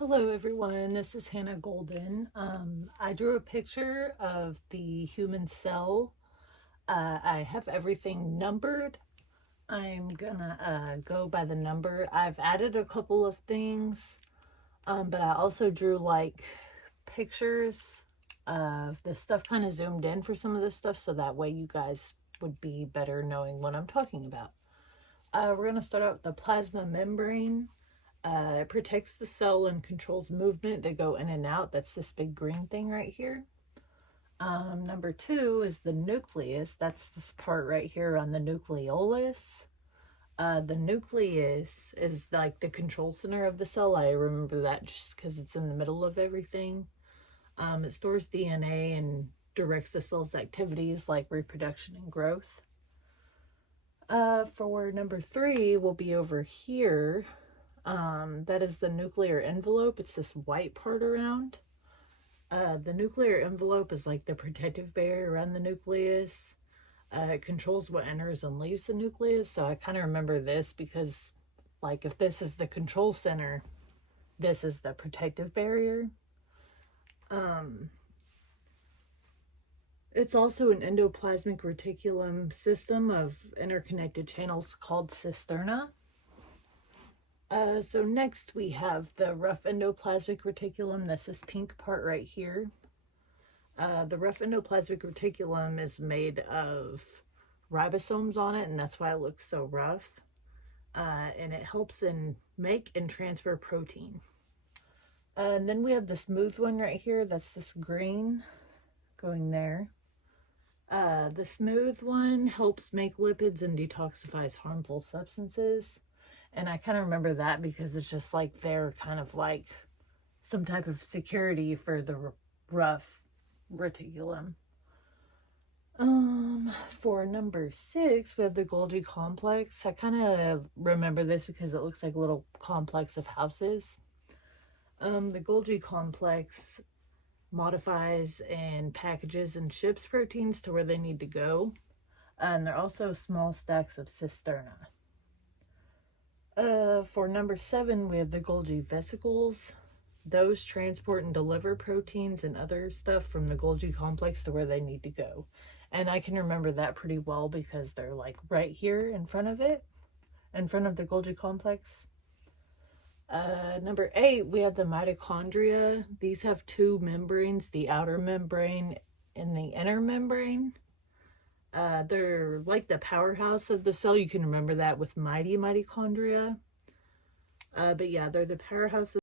Hello everyone, this is Hannah Golden. I drew a picture of the human cell. I have everything numbered. I'm gonna go by the number. I've added a couple of things, but I also drew like pictures of the stuff kind of zoomed in for some of this stuff so that way you guys would be better knowing what I'm talking about. We're gonna start out with the plasma membrane. It protects the cell and controls movement. They go in and out. That's this big green thing right here. Number two is the nucleus. That's this part right here on the nucleolus. The nucleus is like the control center of the cell. I remember that just because it's in the middle of everything. It stores DNA and directs the cell's activities like reproduction and growth. For number three, we'll be over here. That is the nuclear envelope. It's this white part around. The nuclear envelope is like the protective barrier around the nucleus. It controls what enters and leaves the nucleus. So I kind of remember this because, like, if this is the control center, this is the protective barrier. It's also an endoplasmic reticulum system of interconnected channels called cisterna. So next we have the rough endoplasmic reticulum. That's this pink part right here. The rough endoplasmic reticulum is made of ribosomes on it, and that's why it looks so rough. And it helps in make and transfer protein. And then we have the smooth one right here. That's this green going there. The smooth one helps make lipids and detoxifies harmful substances. And I kind of remember that because it's just like they're kind of like some type of security for the rough reticulum. For number 6, we have the Golgi complex. I kind of remember this because it looks like a little complex of houses. The Golgi complex modifies and packages and ships proteins to where they need to go. And they're also small stacks of cisterna. For number 7, we have the Golgi vesicles. Those transport and deliver proteins and other stuff from the Golgi complex to where they need to go. And I can remember that pretty well because they're like right here in front of it, in front of the Golgi complex. Number 8, we have the mitochondria. These have two membranes, the outer membrane and the inner membrane. They're like the powerhouse of the cell. You can remember that with mitochondria. But yeah, they're the powerhouse of